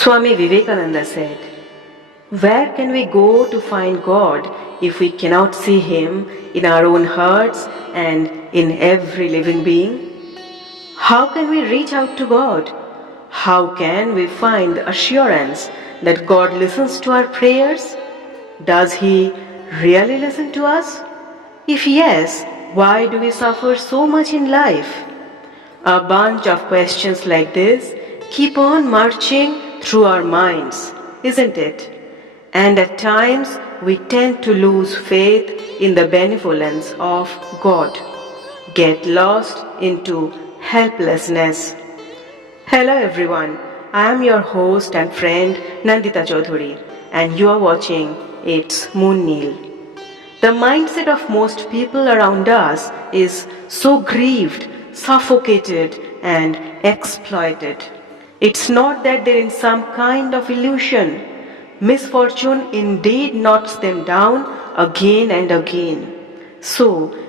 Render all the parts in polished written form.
Swami Vivekananda said, "Where can we go to find God if we cannot see Him in our own hearts and in every living being? How can we reach out to God? How can we find the assurance that God listens to our prayers? Does He really listen to us? If yes, why do we suffer so much in life?" A bunch of questions like this keep on marching through our minds, isn't it? And at times we tend to lose faith in the benevolence of God, get lost into helplessness. Hello everyone, I am your host and friend Nandita Chaudhuri, and you are watching It's Moon Kneel. The mindset of most people around us is so grieved, suffocated, and exploited. It's not that they're in some kind of illusion. Misfortune indeed knocks them down again and again. So,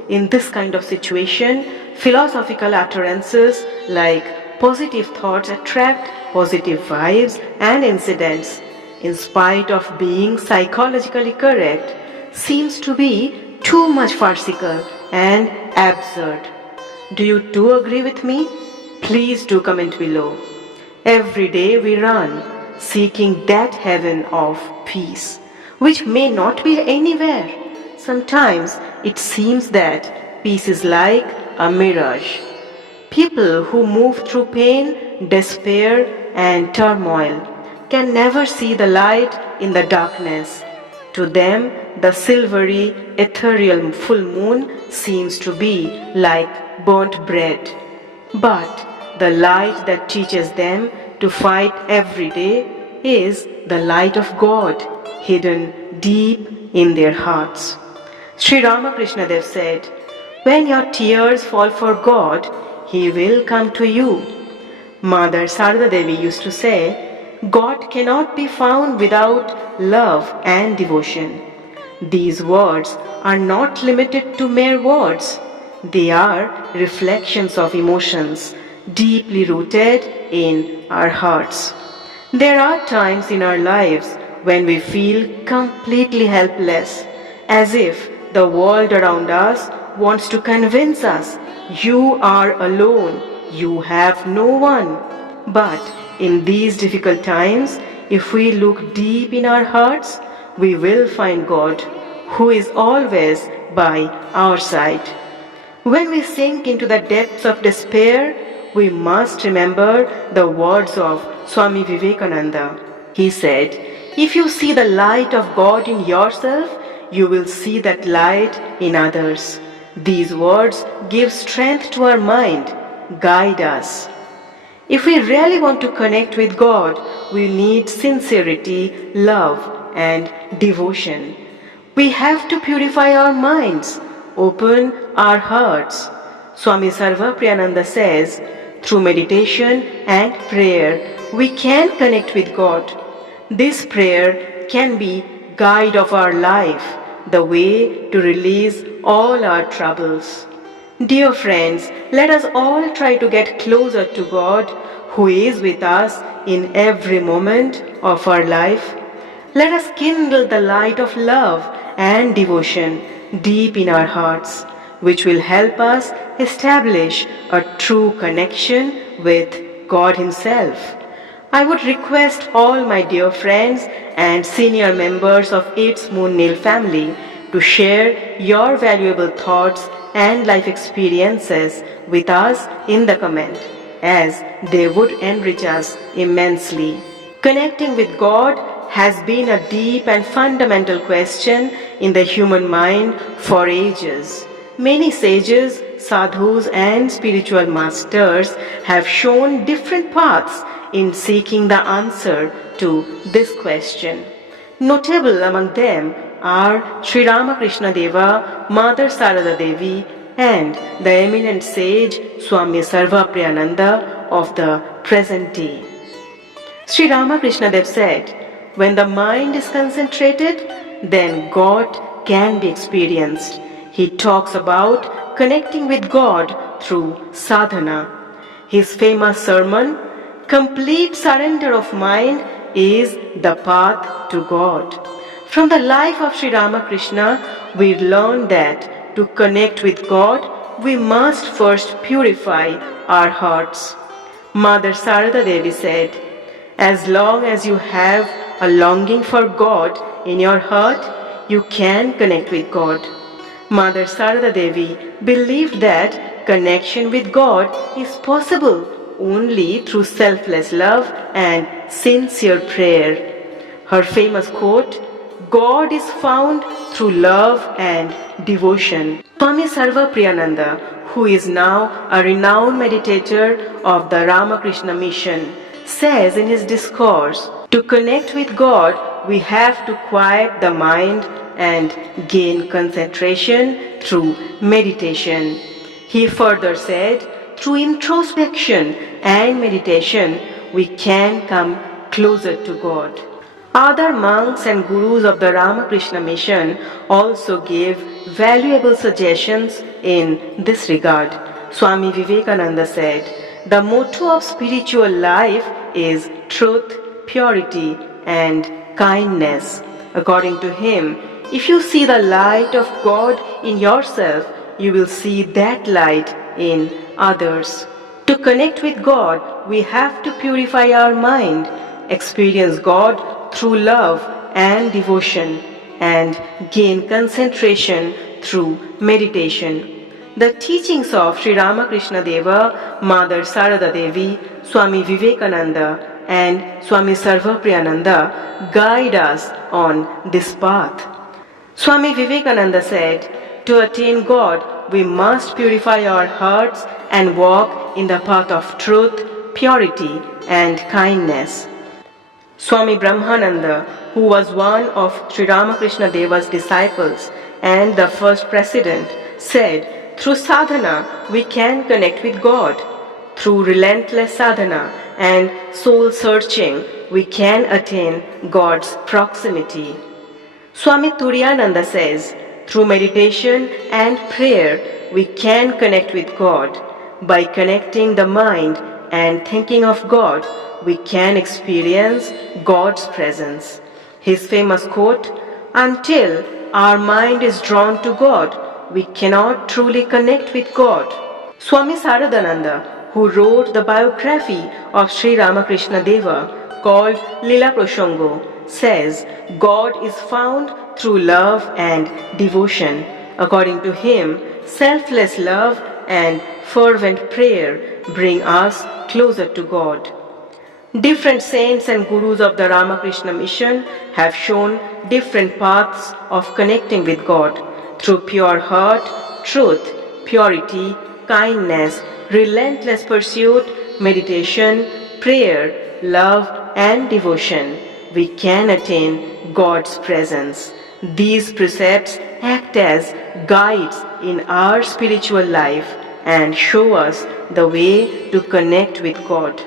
in this kind of situation, philosophical utterances like positive thoughts attract positive vibes and incidents, in spite of being psychologically correct, seems to be too much farcical and absurd. Do you too agree with me? Please do comment below. Every day we run, seeking that heaven of peace, which may not be anywhere. Sometimes it seems that peace is like a mirage. People who move through pain, despair, and turmoil can never see the light in the darkness. To them, the silvery, ethereal full moon seems to be like burnt bread. But the light that teaches them to fight every day is the light of God hidden deep in their hearts. Sri Ramakrishna Dev said, "When your tears fall for God, He will come to you." Mother Saroda Devi used to say, "God cannot be found without love and devotion." These words are not limited to mere words. They are reflections of emotions deeply rooted in our hearts. There are times in our lives when we feel completely helpless, as if the world around us wants to convince us, "You are alone, you have no one." But in these difficult times, if we look deep in our hearts, we will find God, who is always by our side. When we sink into the depths of despair, we must remember the words of Swami Vivekananda. He said, "If you see the light of God in yourself, you will see that light in others." These words give strength to our mind, guide us. If we really want to connect with God, we need sincerity, love, and devotion. We have to purify our minds, open our hearts. Swami Sarvapriyananda says, through meditation and prayer, we can connect with God. This prayer can be guide of our life, the way to release all our troubles. Dear friends, let us all try to get closer to God, who is with us in every moment of our life. Let us kindle the light of love and devotion deep in our hearts, which will help us establish a true connection with God Himself. I would request all my dear friends and senior members of It's Moon Kneel family to share your valuable thoughts and life experiences with us in the comment, as they would enrich us immensely. Connecting with God has been a deep and fundamental question in the human mind for ages. Many sages, sadhus, and spiritual masters have shown different paths in seeking the answer to this question. Notable among them are Sri Ramakrishna Deva, Mother Sarada Devi, and the eminent sage Swami Sarvapriyananda of the present day. Sri Ramakrishna Dev said, "When the mind is concentrated, then God can be experienced." He talks about connecting with God through sadhana. His famous sermon, "Complete Surrender of Mind is the path to God. From the life of Sri Ramakrishna, we learn that to connect with God, we must first purify our hearts. Mother Sarada Devi said, "As long as you have a longing for God in your heart, you can connect with God." Mother Sarada Devi believed that connection with God is possible only through selfless love and sincere prayer. Her famous quote, "God is found through love and devotion." Swami Sarvapriyananda, who is now a renowned meditator of the Ramakrishna mission, says in his discourse, "To connect with God, we have to quiet the mind and gain concentration through meditation." He further said, "Through introspection and meditation, we can come closer to God." Other monks and gurus of the Ramakrishna mission also gave valuable suggestions in this regard. Swami Vivekananda said, "The motto of spiritual life is truth, purity, and kindness." According to him, if you see the light of God in yourself, you will see that light in others. To connect with God, we have to purify our mind, experience God through love and devotion, and gain concentration through meditation. The teachings of Sri Ramakrishna Deva, Mother Sarada Devi, Swami Vivekananda, and Swami Sarvapriyananda guide us on this path. Swami Vivekananda said, "To attain God, we must purify our hearts and walk in the path of truth, purity, and kindness." Swami Brahmananda, who was one of Sri Ramakrishna Deva's disciples and the first president, said, "Through sadhana, we can connect with God. Through relentless sadhana and soul searching, we can attain God's proximity." Swami Turiyananda says, "Through meditation and prayer, we can connect with God. By connecting the mind and thinking of God, we can experience God's presence." His famous quote, "Until our mind is drawn to God, we cannot truly connect with God." Swami Saradananda, who wrote the biography of Sri Ramakrishna Deva called Lila Prashango, says, "God is found through love and devotion." According to him, selfless love and fervent prayer bring us closer to God. Different saints and gurus of the Ramakrishna mission have shown different paths of connecting with God through pure heart, truth, purity, kindness, relentless pursuit, meditation, prayer, love, and devotion. We can attain God's presence. These precepts act as guides in our spiritual life and show us the way to connect with God.